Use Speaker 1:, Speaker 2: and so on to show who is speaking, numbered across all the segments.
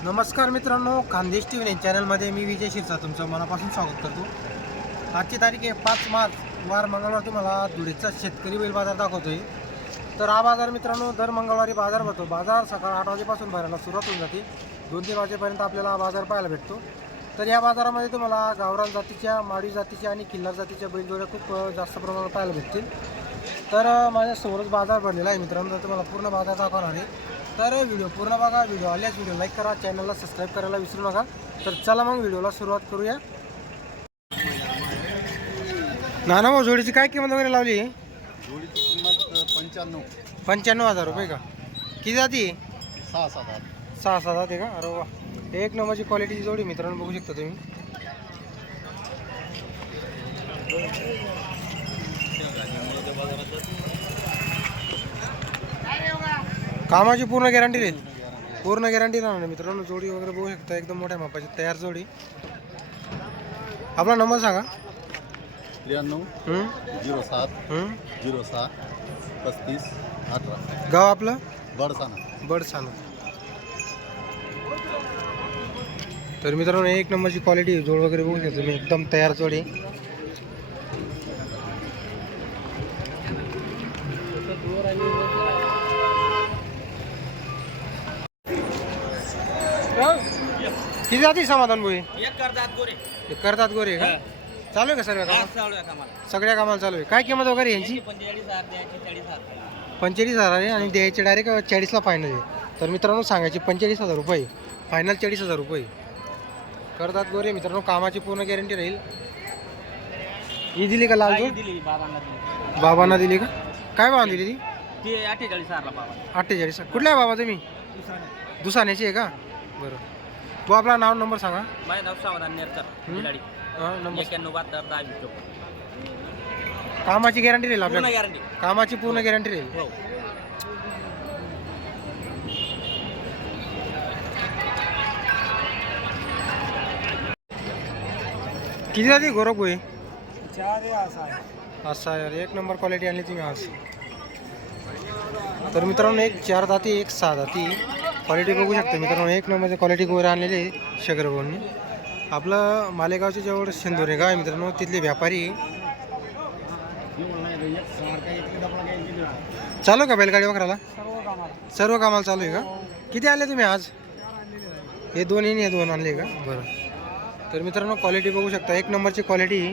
Speaker 1: नमस्कार मित्रांनो, Khandesh T V चॅनलमध्ये मी विजय शिरसा तुमचं मनापासून स्वागत करतो। आजची तारीख आहे 5 मार्च, वार मंगळवार। तुम्हाला धुळेचा शेतकरी बैल बाजार दाखवतोय। तर हा बाजार मित्रांनो दर मंगळवारी बाजार भरतो। बाजार सकाळ 8 वाजेपासून भरायला सुरुवात होऊन जाते, 2-3 वाजेपर्यंत आपल्याला हा बाजार पाहायला भेटतो। तर या बाजारामध्ये तुम्हाला गावरान जातीच्या, माडी जातीच्या आणि किल्लार जातीच्या बैलजोड्या खूप जास्त प्रमाणात पाहायला भेटतील। तर माझ्यासमोरच बाजार भरलेला आहे मित्रांनो, तर तुम्हाला पूर्ण बाजार दाखवणार आहे। तर व्हिडिओ पूर्ण बघा, व्हिडिओ आल्यास व्हिडिओ लाईक करा, चॅनलला सबस्क्राईब करायला विसरू नका। तर चला मग व्हिडिओला सुरुवात करूया। नाना भाऊ, जोडीची काय किंमत वगैरे लावली?
Speaker 2: जोडीची किंमत
Speaker 1: 95,000 रुपये का? किती जाती?
Speaker 2: 6-7
Speaker 1: 6-7 आहे का? अरे वा, एक नंबरची क्वालिटीची जोडी मित्रांनो, बघू शकता तुम्ही। कामाची पूर्ण गॅरंटी देईल, पूर्ण गॅरंटी राहणार मित्रांनो। जोडी वगैरे बघू शकता, एकदम मोठ्या मापाची तयार जोडी। आपला नंबर सांगा।
Speaker 2: 93 07 06 35 18
Speaker 1: गाव आपलं?
Speaker 2: बडसाना।
Speaker 1: तर मित्रांनो एक नंबरची क्वालिटी जोड वगैरे बघू शकता तुम्ही, एकदम तयार जोडी। किती जाती समाधान भाई? एक करतात गोरे का? चालू आहे का सर्व काम? सगळ्या कामाला चालू आहे। काय किंमत वगैरे यांची? 45,000 आहे आणि द्यायचे डायरेक्ट 40ला फायनल आहे। तर मित्रांनो सांगायचे 45,000 रुपये, फायनल 40,000 रुपये। करतात गोरे मित्रांनो, कामाची पूर्ण गॅरंटी राहील। ही दिली का लाल जोड? बाबांना दिली का? काय भाव दिली ती? 48। कुठल्या बाबा तुम्ही? दुसाण्याची आहे का? बरं, तो आपला नाव नंबर सांगा।
Speaker 3: माझं नाव सावधान नेरकर,
Speaker 1: नंबर
Speaker 3: 9172
Speaker 1: कामाची गॅरंटी राहील
Speaker 3: पूर्ण
Speaker 1: आपल्याला?
Speaker 3: गॅरंटी।
Speaker 1: कामाची पूर्ण गॅरंटी राहील।
Speaker 3: हो,
Speaker 1: किती जाती गोरख भाई?
Speaker 3: 4
Speaker 1: असा यार, एक नंबर क्वालिटी आणली तुम्ही आज। तर मित्रांनो एक 4 दाती, एक 6 दाती क्वालिटी बघू शकता मित्रांनो। एक नंबरची क्वालिटी गोरे आणलेली आहे शगरभाऊंनी। आपलं मालेगावच्या जवळ शेंदोरे गाव आहे मित्रांनो, तिथले व्यापारी। चालू का बैलगाडी वगैरेला? सर्व कामाला चालू आहे का? किती आणले तुम्ही आज? हे दोन्ही आणले का? बरं, तर मित्रांनो क्वालिटी बघू शकता, एक नंबरची क्वालिटी।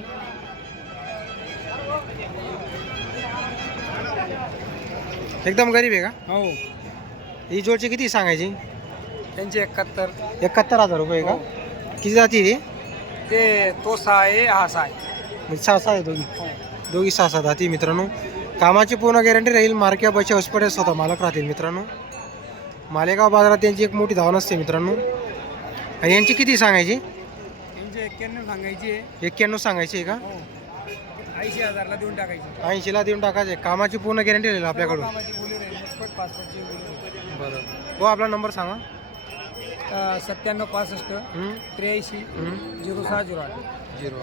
Speaker 1: एकदम गरीब आहे का?
Speaker 3: हो।
Speaker 1: ही जोडची किती सांगायची?
Speaker 3: त्यांचे 71।
Speaker 1: 71,000 रुपये का? किती जाती रे?
Speaker 3: ते तो 6 आहे, हा 6 आहे।
Speaker 1: म्हणजे 6 आहे दोघी 6 जाती मित्रांनो। कामाची पूर्ण गॅरंटी राहील। मार्क्या बचे हॉस्पिटल स्वतः मालक राहतील मित्रांनो। मालेगाव बाजारात त्यांची एक मोठी धावण असते मित्रांनो। आणि यांची किती सांगायची?
Speaker 3: त्यांचे 91 सांगायचे।
Speaker 1: 91 सांगायची आहे का?
Speaker 3: 80,000ला देऊन टाकायचे।
Speaker 1: 80ला देऊन टाकायचे। कामाची पूर्ण गॅरंटी राहील आपल्याकडून?
Speaker 3: पासपोर्टची
Speaker 1: बरं, हो आपला नंबर सांगा।
Speaker 3: 97 65 83 0608।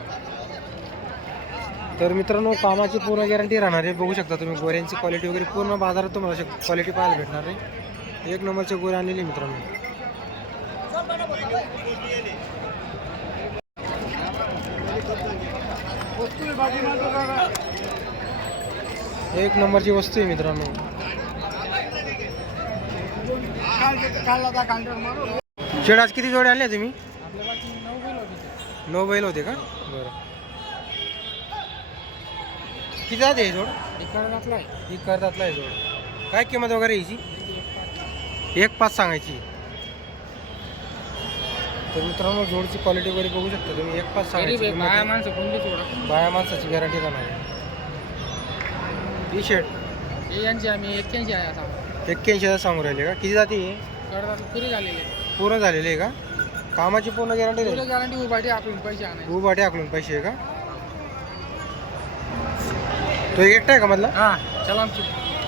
Speaker 1: तर मित्रांनो कामाची पूर्ण गॅरंटी राहणार आहे, बघू शकता तुम्ही। गोऱ्यांची क्वालिटी वगैरे पूर्ण बाजारात तुम्हाला क्वालिटी पाहायला भेटणार आहे। एक नंबरचे गोरे आणलेले मित्रांनो। एक नंबरची वस्तू आहे मित्रांनो। शेड आज किती जोडे आणले तुम्ही? 9 बैल होते का? बरं, किती जाते हे जोड? ही करतातला आहे जोड। काय किंमत वगैरे याची? 1.5 सांगायची। तर मित्रांनो जोडची क्वालिटी वगैरे बघू शकता तुम्ही, 1.5 सांगायची। बाया माणसाची गॅरंटी राहणार आहे। टी शर्ट
Speaker 3: यांची आम्ही 81 आहे आता।
Speaker 1: 81,000 सांगू राहिले का? किती जाती?
Speaker 3: पुरी झालेली
Speaker 1: पूर्ण झालेली आहे का? कामाची पूर्ण गॅरंटी राहील?
Speaker 3: गॅरंटी उभाटी आखून पैसे आणायचे।
Speaker 1: उभाटे आकलून पैसे आहे का? तो एकटा आहे का मधला?
Speaker 3: हां, चला आमची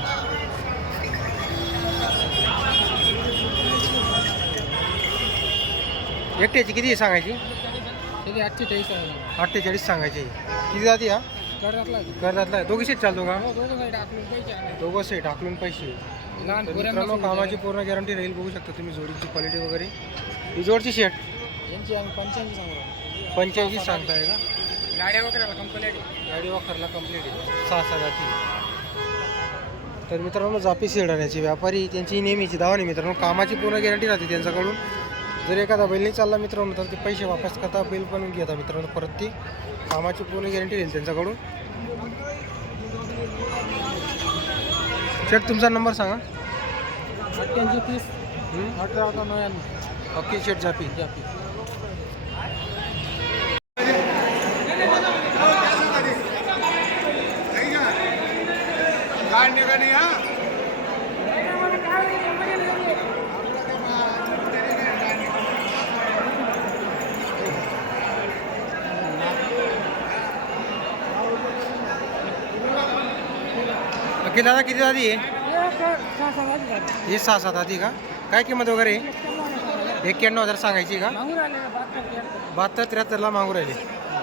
Speaker 1: एकट्याची किती सांगायची?
Speaker 3: त्याची 48 आहे।
Speaker 1: 48 सांगायची। किती जाती? हा
Speaker 3: करतातला
Speaker 1: करतातला दोघी सीट चालतो का?
Speaker 3: दोघं साईड आखून पैसे आणायचे।
Speaker 1: दोघं सीट आकलून पैसे।
Speaker 3: लहान
Speaker 1: तर
Speaker 3: पोरांना
Speaker 1: मित्रांनो
Speaker 3: सुद्धा
Speaker 1: कामाची पूर्ण गॅरंटी राहील. बघू शकता तुम्ही जोडीची क्वालिटी वगैरे. ही जोडची शेट
Speaker 3: यांची आम्ही 85 सांगू
Speaker 1: 85 सांगताय का?
Speaker 3: गाड्या वगैरे कंपल्सरी
Speaker 1: गाडी वापरला कंप्लीट आहे. 6 जाती. तर मित्रांनो जापी शिरडाण्याचे व्यापारी त्यांची नेहमीची दावा नाही मित्रांनो. कामाची पूर्ण गॅरंटी राहते त्यांच्याकडून. जर एखादा बैल नाही चालला मित्रांनो तर ते पैसे वापस करता, बैल पण घेता मित्रांनो परत. ती कामाची पूर्ण गॅरंटी राहील त्यांच्याकडून. शेट तुमचा नंबर सांगा.
Speaker 3: 88 30 18 99
Speaker 1: ओके शेट जापी. ओके दादा किती आधी आहे? हे 6-7 आधी का? काय किंमत वगैरे आहे? 91,000 सांगायची का? 72-73ला मागू राहिले.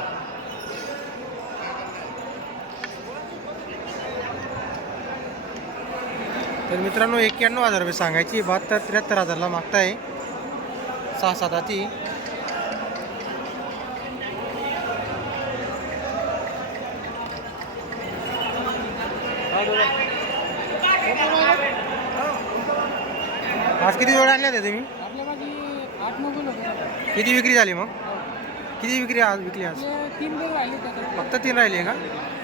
Speaker 1: तर मित्रांनो 91,000 रुपये सांगायची, 72-73,000ला मागताय. 6-7 आधी. आज किती जोड्या आणल्या होत्या तुम्ही?
Speaker 3: आपल्या माझी 8-9 गुण होते.
Speaker 1: किती विक्री झाली मग? किती विक्री आज विकली आज?
Speaker 3: 3 बैल राहिले त्याच्यात.
Speaker 1: फक्त 3 राहिले का?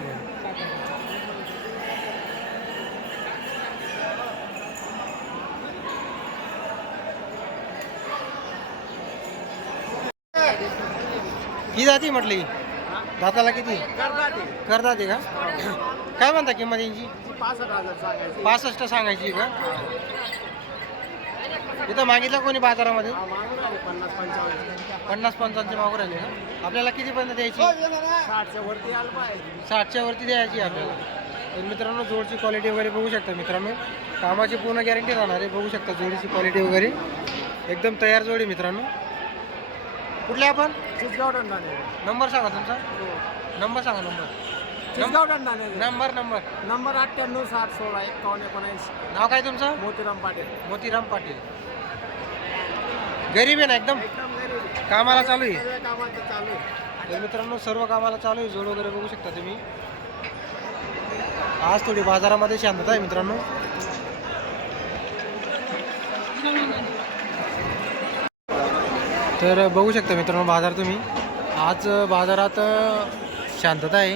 Speaker 1: ही जाती म्हटली दाताला किती करतात का? काय म्हणता किंमत यांची? 65 सांगायची का? इथं मागितलं कोणी बाजारामध्ये? 50-55 मागू राहिले का? आपल्याला कितीपर्यंत द्यायची? 60च्या वरती द्यायची आपल्याला. तर मित्रांनो जोडची क्वालिटी वगैरे बघू शकता मित्रांनो. कामाची पूर्ण गॅरंटी राहणार आहे. बघू शकता जोडीची क्वालिटी वगैरे एकदम तयार जोडी मित्रांनो. कुठले आपण? नंबर सांगा तुमचा. नंबर सांगा. नंबर
Speaker 3: 98 60 16 51 19.
Speaker 1: नाव काय तुमचं?
Speaker 3: मोतीराम पाटील.
Speaker 1: मोतीराम पाटील. गरीब आहे ना एकदम? कामाला चालू आहे.
Speaker 3: चालू आहे.
Speaker 1: तर मित्रांनो सर्व कामाला चालू आहे. जोड वगैरे बघू शकता तुम्ही. आज थोडी बाजारामध्ये शांतता आहे मित्रांनो. तर बघू शकता मित्रांनो बाजार तुम्ही. आज बाजारात शांतता आहे.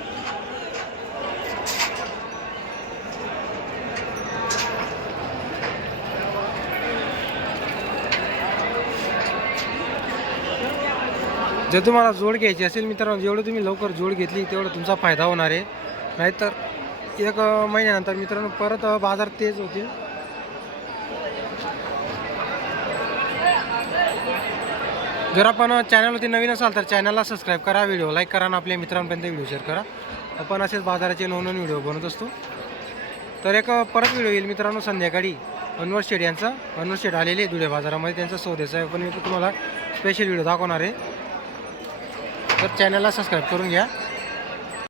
Speaker 1: जर तुम्हाला जोड घ्यायची असेल मित्रांनो, जेवढं तुम्ही लवकर जोड घेतली तेवढं तुमचा फायदा होणार आहे. नाहीतर 1 महिन्यानंतर मित्रांनो परत बाजार तेज होतील. जर आपण चॅनलवरती नवीन असाल तर चॅनलला सबस्क्राईब करा, व्हिडिओ लाईक करा आणि आपल्या मित्रांपर्यंत व्हिडिओ शेअर करा. आपण असेच बाजाराचे नवनवीन व्हिडिओ बनवत असतो. तर एक परत व्हिडिओ येईल मित्रांनो संध्याकाळी. अनवर शेड यांचा. अनवर शेड आलेले धुळे बाजारामध्ये त्यांचा सौद्याचा आहे. पण मी तुम्हाला स्पेशल व्हिडिओ दाखवणार आहे. तर चॅनलला सबस्क्राईब करून घ्या.